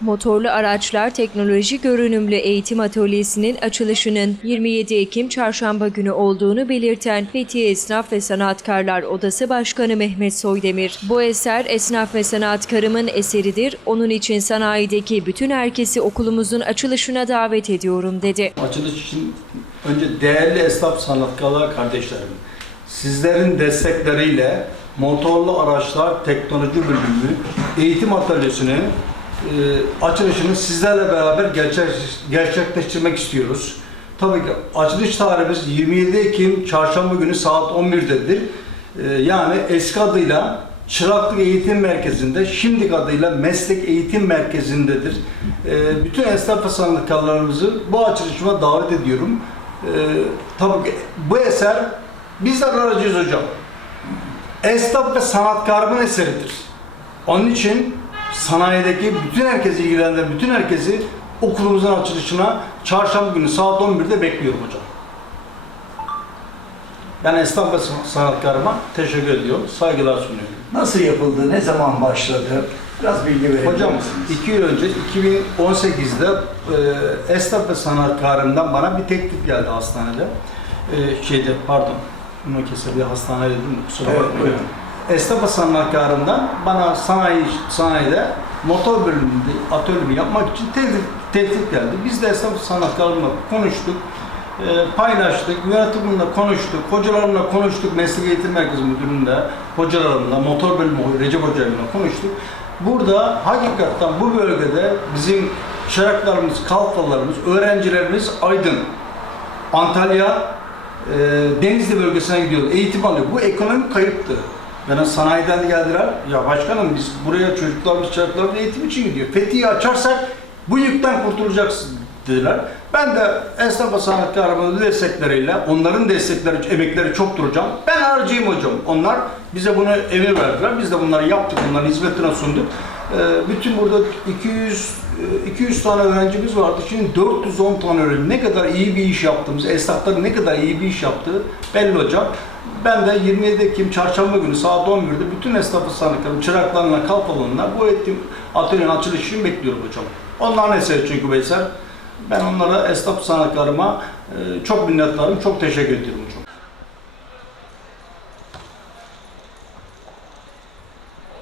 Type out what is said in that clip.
Motorlu Araçlar Teknoloji Görünümlü Eğitim Atölyesi'nin açılışının 27 Ekim Çarşamba günü olduğunu belirten Fethiye Esnaf ve Sanatkarlar Odası Başkanı Mehmet Soydemir, bu eser esnaf ve sanatkarımın eseridir, onun için sanayideki bütün herkesi okulumuzun açılışına davet ediyorum dedi. Açılış için önce değerli esnaf sanatkarlar kardeşlerim, sizlerin destekleriyle Motorlu Araçlar Teknoloji Bölümü Eğitim Atölyesi'nin e, açılışını sizlerle beraber gerçek, gerçekleştirmek istiyoruz. Tabii ki açılış tarihimiz 27 Ekim Çarşamba günü saat 11'dedir. E, yani eski adıyla Çıraklık Eğitim Merkezi'nde, şimdiki adıyla Meslek Eğitim Merkezi'ndedir. E, bütün esnaf ve sanatkarlarımızı bu açılışıma davet ediyorum. Tabii ki bu eser bizler aracıyız hocam. Esnaf ve sanatkarımın eseridir. Onun için sanayideki bütün herkesi ilgilendiren bütün herkesi okulumuzun açılışına çarşamba günü saat 11'de bekliyorum hocam. Ben esnaf ve sanatkarıma teşekkür ediyorum. Saygılar sunuyorum. Nasıl yapıldı, ne zaman başladı? Biraz bilgi verebilir Hocam misiniz? iki yıl önce 2018'de e, esnaf ve sanatkarımdan bana bir teklif geldi hastanede. E, şeyde pardon, bunu kesebilir hastane dedim de kusura Evet, bakmayın. buyurun. Esnaf ve sanatkarımdan bana sanayi sanayide motor bölümünde atölyemi yapmak için teklif, teklif geldi. Biz de esnaf sanatkarımla konuştuk, e, paylaştık, yönetimimle konuştuk, hocalarımla konuştuk, meslek eğitim merkezi müdüründe, hocalarımla, motor bölümü Recep hocayla konuştuk. Burada hakikaten bu bölgede bizim çıraklarımız, kalfalarımız, öğrencilerimiz Aydın, Antalya, e, Denizli bölgesine gidiyor, eğitim alıyor. Bu ekonomik kayıptı. Yani sanayiden geldiler. Ya başkanım biz buraya çocuklarımız, çocuklarımız eğitim için gidiyor. Fethiye açarsak bu yükten kurtulacaksın dediler. Ben de esnaf ve sanatkarımın destekleriyle, onların destekleri, emekleri çok duracağım. Ben harcayayım hocam. Onlar bize bunu emir verdiler. Biz de bunları yaptık, onların hizmetine sunduk. Ee, bütün burada 200 e, 200 tane öğrencimiz vardı. Şimdi 410 tane öğrenci. Ne kadar iyi bir iş yaptığımız, esnafların ne kadar iyi bir iş yaptığı belli hocam. Ben de 27 Ekim Çarşamba günü saat 11'de bütün esnafı sanatkarım, çıraklarına, kalfalarına bu eğitim atölyenin açılışını bekliyorum hocam. Onların eseri çünkü bu eser. Ben onlara, esnaf sanatkarıma e, çok minnettarım, çok teşekkür ediyorum